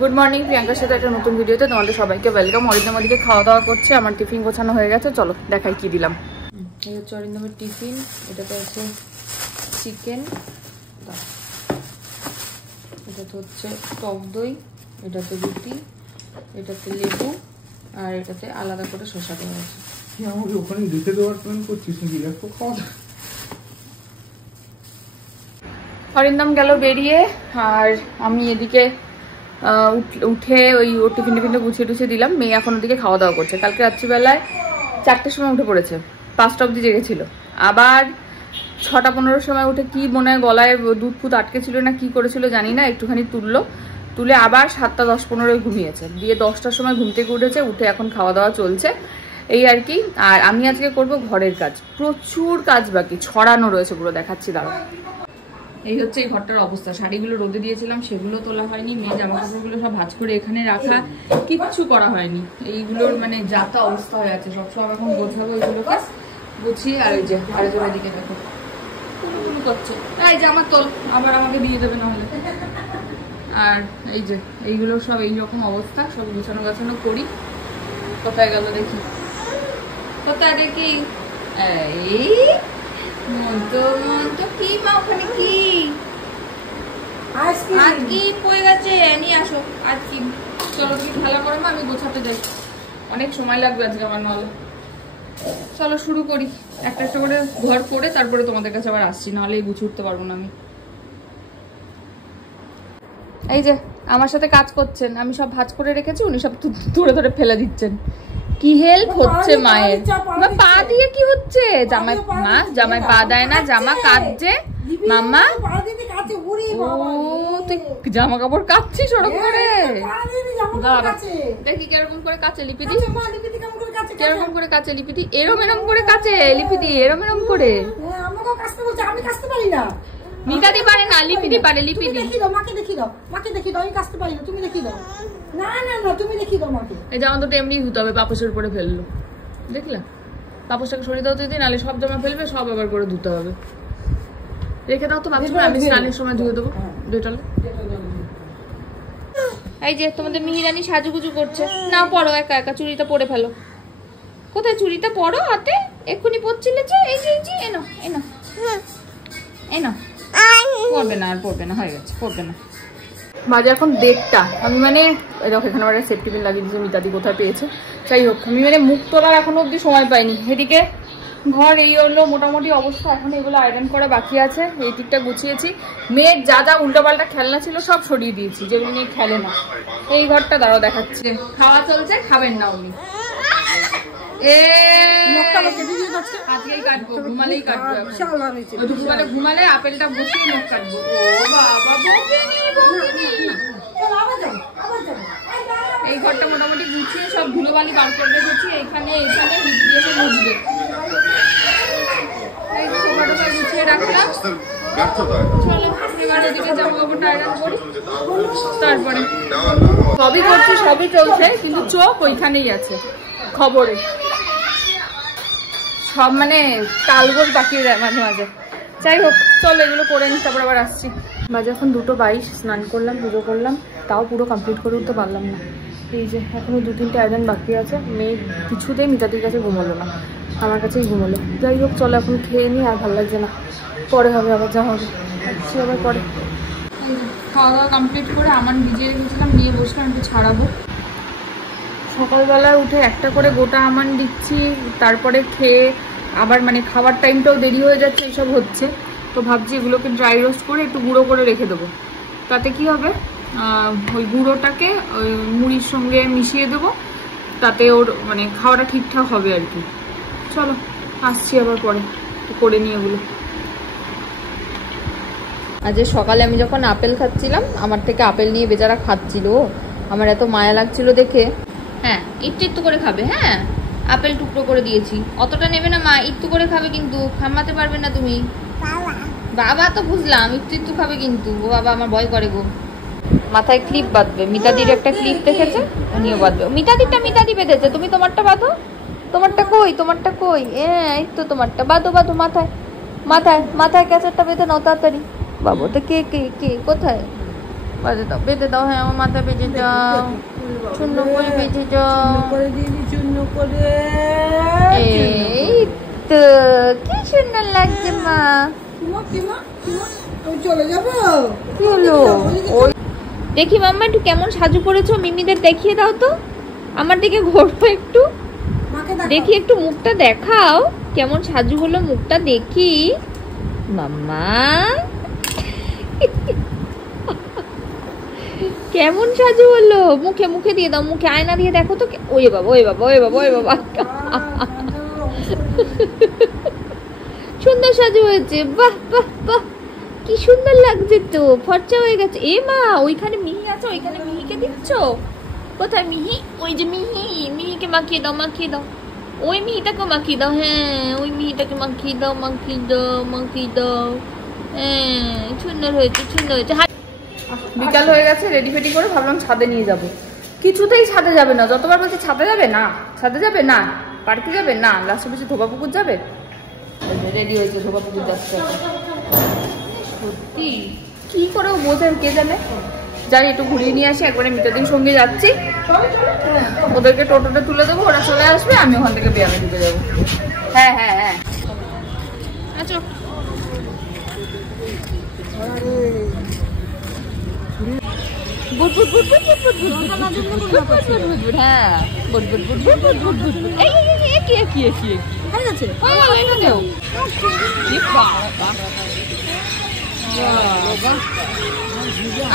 Good morning, প্রিয়াঙ্কার সাথে একটা নতুন ভিডিওতে তোমাদের সবাইকে ওয়েলকাম। অরিন্দম ওদিকে খাওয়া দাওয়া করছে, আমার টিফিন গোছানো হয়ে গেছে। চলো দেখাই কি দিলাম। এই হচ্ছে অরিন্দমের টিফিন। এটাতে হচ্ছে চিকেন, এটাতে হচ্ছে টক দই, এটাতে রুটি, এটাতে লেবু, আর এটাতে আলাদা করে শসা দেওয়া আছে। আমাকে ওখানে দেখে দেওয়ার প্ল্যান করছিস নাকি? এত খাওয়া অরিন্দম গেল বেরিয়ে, আর আমি এদিকে উঠে ওই ওর টিফিন গুছিয়ে টুছিয়ে দিলাম। মেয়ে এখন ওদিকে খাওয়া দাওয়া করছে। কালকে রাত্রিবেলায় 4টের সময় উঠে পড়েছে, 5টা অবধি জেগেছিল। আবার 6টা 15 সময় উঠে কি মনে হয় গলায় দুধ ফুট আটকে ছিল না কি করেছিল জানি না, একটুখানি তুলে আবার 7টা 10-15 ঘুমিয়েছে। দিয়ে 10টার সময় ঘুম থেকে উঠেছে, উঠে এখন খাওয়া দাওয়া চলছে এই আর কি। আর আমি আজকে করব ঘরের কাজ, প্রচুর কাজ বাকি, ছড়ানো রয়েছে পুরো, দেখাচ্ছি দাঁড়াও। এই হচ্ছে এই ঘরটার অবস্থা। শাড়িগুলো রোদে দিয়েছিলাম, সেগুলো তোলা হয়নি। মেয়ে জামা কাপড়গুলো সব ভাঁজ করে এখানে রাখা, কিচ্ছু করা হয়নি। এইগুলোর মানে যাতা অবস্থা হয়ে আছে, সব এখন গোছাবো এগুলোকে গুছিয়ে। আর এই যে আরেকজনের দিকে দেখো করছে, এই যে আমার তোল, আবার আমাকে দিয়ে দেবে নাহলে। আর এই যে এইগুলো সব এইরকম অবস্থা, সব গুছানো গাছানো করি। কোথায় গেল দেখি, কোথায় দেখি, এই মন্ত কি মা ওখানে কি আজ কি পড়ে গেছে, নিয়ে আসো আজ কি। চলো কি ভালো করো মা, আমি গোছাতে যাই, অনেক সময় লাগবে আজকে আমার নাহলে। চলো শুরু করি, একটা একটা করে ঘর করে তারপরে তোমাদের কাছে আবার আসছি, নাহলে গুছিয়ে উঠতে পারবো না আমি। এই যে আমার সাথে কাজ করছেন, আমি সব ভাঁজ করে রেখেছি, উনি সব ধরে ধরে ফেলে দিচ্ছেন। কি হেল্প হচ্ছে মায়ের, পা দিয়ে কি হচ্ছে? জামাই পা দেয় না, জামা কাটছে মামা। তুই জামা কাপড় কাচ্ছিস ওরকম করে? দেখি কিরকম করে কাচে লিপিদি, কিরকম করে কাচে লিপিদি, এরম করে কাচে লিপিদি, এরম করে। মিতাদি পারে না, লিপিদি পারে। লিপিদি মাকে দেখি দাও, আমি কাচতে পারি না, তুমি দেখি দাও। না তুমি দেখি দাও মাকে। এই জামা দুটো এমনি ধুতে হবে, পাপোশের উপরে ফেললো, দেখলা? পাপোশটাকে সরিয়ে দাও দিদি, নাহলে সব জামা ফেলবে, সব আবার করে ধুতে হবে। রেখে দাও তো বাথরুমে, আমি স্নানের সময় ধুয়ে দেবো ডেটলে। এই যে তোমাদের মিহিরানি সাজুগুজু করছে। না পড়ো, একা একা চুড়িটা পরে ফেলো। কোথায় চুড়িটা পরো হাতে, এক্ষুনি পড়ছিলে যে। এই যে এনো পড়বে না, আর পড়বে না, হয়ে গেছে, পড়বে না। বাজে এখন 1:30। আমি মানে দেখো এখানে আমার সেফটি পিন লাগিয়ে দিয়েছে, মিতাদি কোথায় পেয়েছে। যাই হোক, আমি মানে মুখ তোলার এখনো অব্দি সময় পাইনি। এদিকে ঘর এই হলো মোটামুটি অবস্থা। এখন এগুলো আয়রন করা বাকি আছে, এই দিকটা গুছিয়েছি। মেয়ের যা উল্টোপাল্টা খেলনা ছিল সব সরিয়ে দিয়েছি, যেগুলো নিয়ে খেলে না। এই ঘরটা দাঁড়াও দেখাচ্ছে, খাওয়া চলছে, খাবেন না উনি। আজকেই কাটবো, ঘুমালেই কাটবো, ঘুমালে আপেলটা বসিয়ে নখ কাটবো। এই ঘরটা মোটামুটি গুছিয়ে সব ধুলোবালি বার করে রেখেছি। এখানে মুছবে, এই সোফাটা গুছিয়ে রাখলাম। চলো এবার ওদিকে জামা কাপড়টা আয়রন করি, তারপরে সবই করছি, সবই চলছে, কিন্তু চোখ ওইখানেই আছে খবরে। সব মানে তালগোল বাকি মাঝে মাঝে। যাই হোক চলো এগুলো করে নিই, তারপর আবার আসছি। বাজে এখন 2:22। স্নান করলাম, পুজো করলাম, তাও পুরো কমপ্লিট করে উঠতে পারলাম না। এই যে এখনো 2-3টে আয়রন বাকি আছে। মেয়ে কিছুতেই মিতাদির কাছে ঘুমালো না, আমার কাছেই ঘুমালো। যাই হোক চলো এখন খেয়ে নিই, আর ভালো লাগছে না, পরে হবে আবার, যা হবে আসছি আবার পরে। খাওয়া দাওয়া কমপ্লিট করে আমার ভিজিয়ে রেখেছিলাম, নিয়ে বসলাম একটু ছাড়াবো। সকালবেলায় উঠে একটা করে গোটা আমান দিচ্ছি, তারপরে খেয়ে আবার মানে খাওয়ার টাইমটাও দেরি হয়ে যাচ্ছে, এইসব হচ্ছে। তো ভাবছি এগুলোকে ড্রাই রোস্ট করে একটু গুঁড়ো করে রেখে দেবো। তাতে কি হবে, ওই গুঁড়োটাকে ওই মুড়ির সঙ্গে মিশিয়ে দেবো, তাতে ওর মানে খাওয়াটা ঠিকঠাক হবে আর কি। চলো আসছি আবার পরে, করে নিয়ে এগুলো। আজ সকালে আমি যখন আপেল খাচ্ছিলাম, আমার থেকে আপেল নিয়ে বেচারা খাচ্ছিল, আমার এত মায়া লাগছিল দেখে। হ্যাঁ একটু করে খাবে, হ্যাঁ আপেল টুকরো করে দিয়েছি, অতটা নেবে না মা, একটু করে খাবে, কিন্তু খামাতে পারবে না তুমি। বাবা তো বুঝলাম, একটু খাবে কিন্তু। ও বাবা আমার ভয় করে গো। মাথায় ক্লিপ বাঁধবে, মিতাদির একটা ক্লিপ দেখেছে, উনিও বাঁধবে। মিতাদি বেঁধেছে, তুমি তোমারটা বাঁধো। তোমারটা কই? এই তো তোমারটা বাঁধো, মাথায় ক্যাসেটটা বেঁধে নাও তাড়াতাড়ি। বাবু তো কে কোথায়? বাজে দাও, বেঁধে দাও। হ্যাঁ আমার মাথা বেঁধে দাও, চূর্ণ করে বেঁধে দাও। এই তো কি সুন্দর লাগছে মা। চলে যাবো। কি হলো? ওই দেখি মাম্মা একটু কেমন সাজু করেছো, মিমিদের দেখিয়ে দাও তো। আমার দিকে ঘোরো একটু, দেখি একটু মুখটা দেখাও, কেমন সাজু হলো মুখটা দেখি মাম্মা। কেমন সাজু হলো, মুখে মুখে দিয়ে দাও, মুখে আয়না দিয়ে দেখো তো। ওই বাবা ওই বাবা ওই বাবা ওই বাবা, সুন্দর সাজু হয়েছে। বাহ বাহ বাহ, কি সুন্দর লাগছে তো, ফর্চা হয়ে গেছে। এ মা, ওইখানে মিহি আছে, ওইখানে মিহিকে দিচ্ছ? কোথায় মিহি? ওই যে মিহি, মিহিকে মাখিয়ে দাও, মাখিয়ে দাও। ওই মিহিটাকে মাখিয়ে দাও। হ্যাঁ ওই মিহিটাকে মাখিয়ে দাও, মাখিয়ে দাও, মাখিয়ে দাও। হ্যাঁ সুন্দর হয়েছে, সুন্দর হয়েছে। বিকাল হয়ে গেছে, রেডি ফেডি করে ভাবলাম ছাদে নিয়ে যাব। কিছুতেই ছাদে যাবে না, যতবার বলছে ছাদে যাবে না, ছাদে যাবে না, পার্কে যাবে না, লাস্টে বলছে ধোবা পুকুর যাবে। রেডি হয়েছে, ধোবা পুকুর যাচ্ছে। সত্যি কি করে বোঝে কে জানে। যাই একটু ঘুরিয়ে নিয়ে আসি, একবারে মিতাদির সঙ্গে যাচ্ছি। ওদেরকে টোটোতে তুলে দেবো, ওরা চলে আসবে, আমি ওখান থেকে ব্যায়ামে ঢুকে যাবো। হ্যাঁ হ্যাঁ হ্যাঁ আচ্ছা।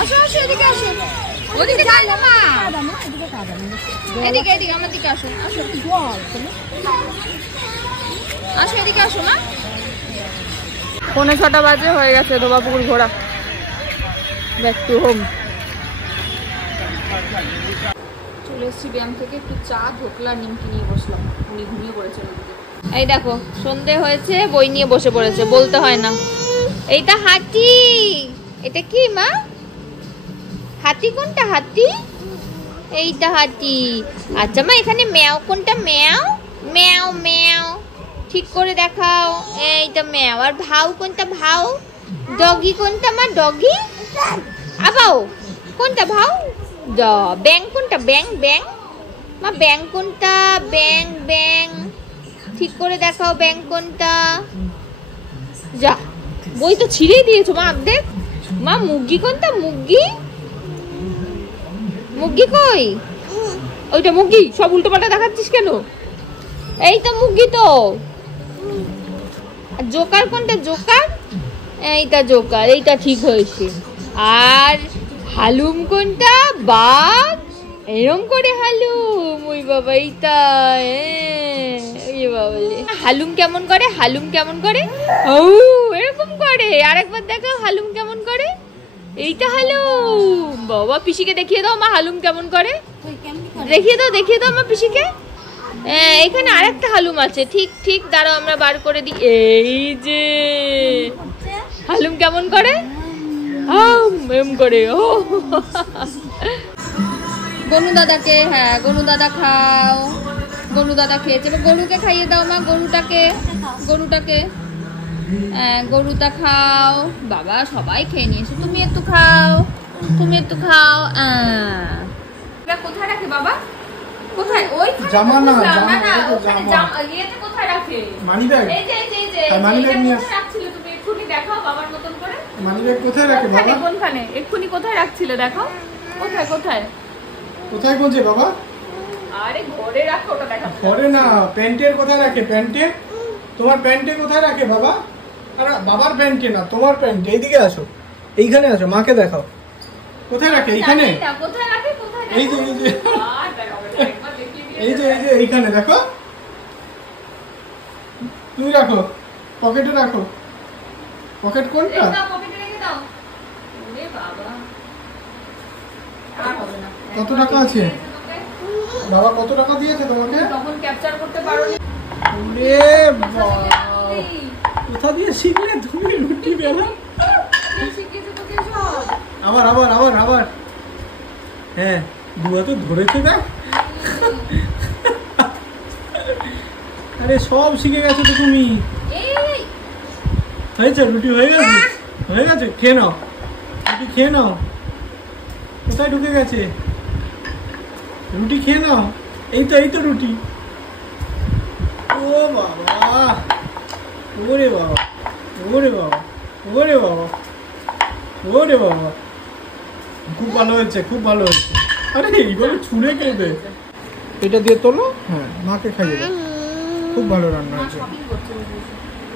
আসো আসো, এদিকে আসো। ওদিকে যাই না মা, এদিকে এদিকে আমার দিকে আসো। আসো আসো, এদিকে আসো মা। 6:45 বাজে, হয়ে গেছে ধোবা পুকুর ঘোরা। Back to home. চলে এসছি ব্যায়াম থেকে, একটু চা, ধোকলা, নিমকি নিয়ে বসলাম। উনি ঘুমিয়ে পড়েছেন ওদিকে। এই দেখো সন্ধে হয়েছে, বই নিয়ে বসে পড়েছে, বলতে হয় না। এইটা হাতি। এটা কি মা? হাতি কোনটা? হাতি এইটা হাতি। আচ্ছা মা, এখানে ম্যাও কোনটা? ম্যাও ম্যাও ম্যাও, ঠিক করে দেখাও। এইটা ম্যাও। আর ভাউ কোনটা? ভাউ। ডগি কোনটা মা? ডগি। আবাও কোনটা? ভাউ। ব্যাং কোনটা? ব্যাং ব্যাং মা। ব্যাং কোনটা? ব্যাং ব্যাং, ঠিক করে দেখাও ব্যাং কোনটা। যা, বই তো ছিঁড়েই দিয়েছো মা অর্ধেক। মা মুরগি কোনটা? মুরগি। মুরগি কই? ওইটা মুরগি। সব উল্টো পাল্টা দেখাচ্ছিস কেন? এই তো মুরগি তো। জোকার কোনটা? জোকার। এইটা জোকার, এইটা ঠিক হয়েছে। আর হালুম কোনটা? বাঘ। এরম করে হালুম। ওই বাবা, এইটা হালুম কেমন করে? হালুম কেমন করে? ও এরকম করে। আরেকবার দেখাও হালুম কেমন করে। এইটা হালুম। বাবা, পিসিকে দেখিয়ে দাও মা হালুম কেমন করে। দেখিয়ে দাও, দেখিয়ে দাও মা পিসিকে। এখানে আরেকটা হালুম আছে। ঠিক ঠিক, দাঁড়াও আমরা বার করে দিই। এই যে হালুম কেমন করে? এম করে। ও গনু দাদাকে, হ্যাঁ গনু দাদা খাও। গরু দাদা খেয়েছে, এবার গরুকে খাইয়ে দাও মা। গরুটাকে, গরুটাকে। গরুটা খাও। বাবা সবাই খেয়ে নিয়েছে, তুমি একটু খাও, তুমি একটু খাও। কোথায় রাখে বাবা? কোথায়? ওই জামা না, ইয়েতে কোথায় রাখে? মানিব্যাগ। এই যে এই যে মানিব্যাগ নিয়ে রাখছিল, তুমি এক্ষুনি দেখাও বাবার মতন করে। মানিব্যাগ কোথায় রাখে বাবা? কোনখানে? এক্ষুনি কোথায় রাখছিলে দেখাও। কোথায় কোথায় কোথায় খুঁজে বাবা? আরে ঘরে রাখো, ওটা দেখা। ঘরে না, প্যান্টের কোথায় রাখে? প্যান্টে। তোমার প্যান্টে কোথায় রাখে বাবা? আরে বাবার প্যান্টে না, তোমার প্যান্টে। এইদিকে আসো, এইখানে আসো, মাকে দেখাও। কোথায় রাখে? এইখানে। কোথায় রাখে? কোথায়? এই যে এই যে এই যে এই যে এইখানে দেখো। তুমি রাখো, পকেটে রাখো। পকেট কোনটা? পকেটে রেখে দাও। ওরে বাবা, আর হবে না। কত টাকা আছে বাবা? কত টাকা দিয়েছে তোমাকে? তখন ক্যাপচার করতে পারোনি। ওরে বাবা, কোথা দিয়ে শিখলে তুমি রুটি বেলা? শিখেছে তোকে সব। আবার আবার আবার আবার। হ্যাঁ, দুয়া তো ধরেছে না। আরে সব শিখে গেছো তো তুমি। হয়েছে? রুটি হয়ে গেছে? হয়ে গেছে, খেয়ে নাও, রুটি খেয়ে নাও। কোথায় ঢুকে গেছে? রুটি খেয়ে নাও। এই তো রুটি। ও বাবা, ওরে বাবা, ওরে বাবা, ওরে বাবা, ওরে বাবা, খুব ভালো হয়েছে, খুব ভালো হয়েছে। আরে এইভাবে ছুঁড়ে খেয়ে দে। এটা দিয়ে তোলো। হ্যাঁ, মাকে খাইয়ে দাও। খুব ভালো রান্না হয়েছে।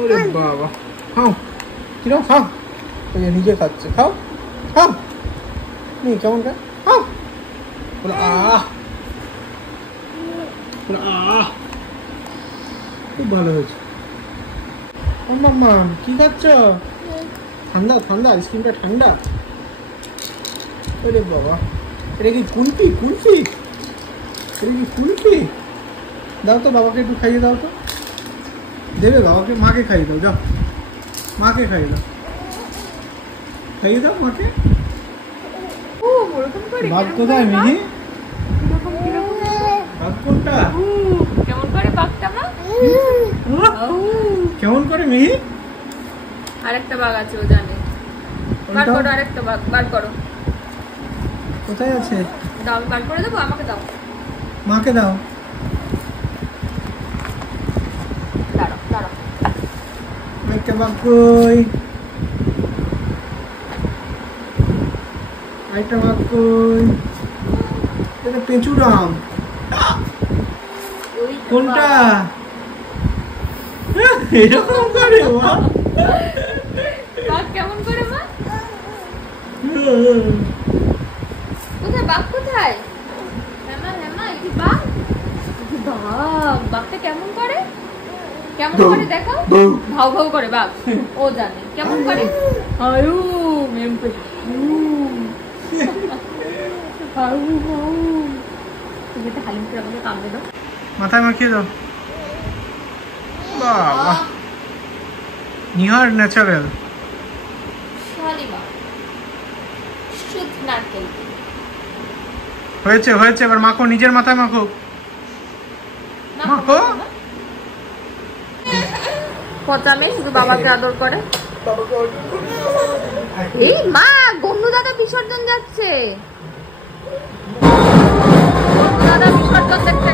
ওরে বাবা, খাও কিরম, খাও। ওই যে নিজে খাচ্ছে, খাও খাও। নি কেমন খাও, খাও। বলো আহ, বলো আহ, খুব ভালো হয়েছে। ও মাম্মা কি খাচ্ছ? ঠান্ডা ঠান্ডা, আইসক্রিমটা ঠান্ডা। ওরে বাবা, এটা কি কুলফি? কুলফি, এটা কি কুলফি? দাও তো বাবাকে একটু খাইয়ে দাও তো। দেবে বাবাকে? মাকে খাইয়ে দাও, যাও মাকে খাইয়ে দাও, খাইয়ে দাও মাকে। ভাত কোথায় মিহি? ভাত কোনটা? কেমন করে বাঘটা মা? কেমন করে মিহি? আরেকটা বাঘ আছে, ও জানে। বার করো আরেকটা বাঘ, বার করো। কোথায় আছে? দাও, বার করে দেবো, আমাকে দাও। মাকে দাও। দাঁড়াও দাঁড়াও। একটা বাঘ কই? একটা বাঘ কই? এটা পেঁচুরাম। কোনটা? এরকম করে মা? বাঘ কেমন করে মা? কোথায় বাঘ, কোথায়? হেমা হেমা, এই কি বাঘ? বাঘ, বাঘটা কেমন করে? কেমন করে দেখাও। ভাউ ভাউ করে বাঘ, ও জানে কেমন করে। আয়ু মেম্পে হাউ হাউ। তুমি একটা হালিম করে আমাকে কামড়ে দাও। মাথায় মাখিয়ে দাও। বাবা, নিহার ন্যাচারাল। শালিমা শুদ্ধ নারকেল। হয়েছে হয়েছে, এবার মাখো, নিজের মাথায় মাখো। মাখো। পচা মেয়ে শুধু বাবাকে আদর করে। এই মা, গন্ডু দাদা বিসর্জন যাচ্ছে। গন্ডু দাদা বিসর্জন দেখতে